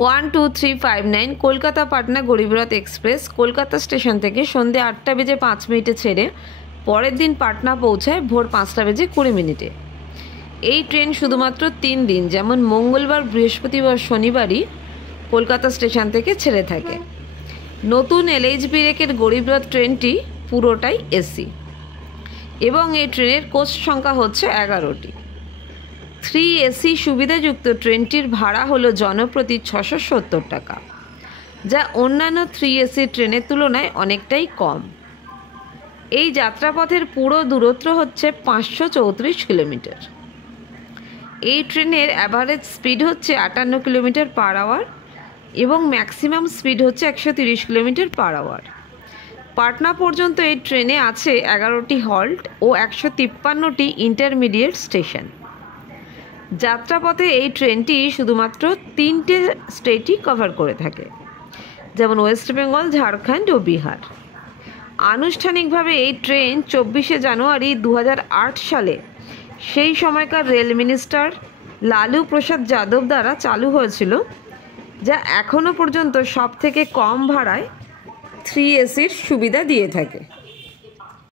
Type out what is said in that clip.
12359 Kolkata Patna Garib Rath express Kolkata station থেকে সন্ধ্যে 8:05 ছেড়ে পরের দিন পাটনা পৌঁছায় ভোর 5:20 এই ট্রেন শুধুমাত্র 3 দিন যেমন মঙ্গলবার, বৃহস্পতিবার, শনিবারই কলকাতা স্টেশন থেকে ছেড়ে থাকে। নতুন এলএইচবি রেকের গরিবরথ ট্রেনটি পুরোটাই এসি এবং এই ট্রেনের কোচ সংখ্যা হচ্ছে 11টি। 3 এসি সুবিধাযুক্ত ট্রেনটির ভাড়া হলো জনপ্রতি 670 টাকা, যা অন্যান্য 3 এসি ট্রেনের তুলনায় অনেকটাই কম। এই যাত্রাপথের পুরো দূরত্ব হচ্ছে 534 কিলোমিটার। এই ট্রেনের অ্যাভারেজ স্পিড হচ্ছে 58 কিলোমিটার পার আওয়ার এবং ম্যাক্সিমাম স্পিড হচ্ছে 130 কিলোমিটার পার আওয়ার। পাটনা পর্যন্ত এই ট্রেনে আছে 11টি হল্ট ও 153টি ইন্টারমিডিয়েট স্টেশন। যাত্রাপথে এই ট্রেনটি শুধুমাত্র 3টে স্টেটই কভার করে থাকে, যেমন ওয়েস্ট বেঙ্গল, ঝাড়খণ্ড ও বিহার। আনুষ্ঠানিকভাবে এই ট্রেন 24শে জানুয়ারি 2008 সালে সেই সময়কার রেল মিনিস্টার লালু প্রসাদ যাদব দ্বারা চালু হয়েছিল, যা এখনও পর্যন্ত সবথেকে কম ভাড়ায় 3 এসির সুবিধা দিয়ে থাকে।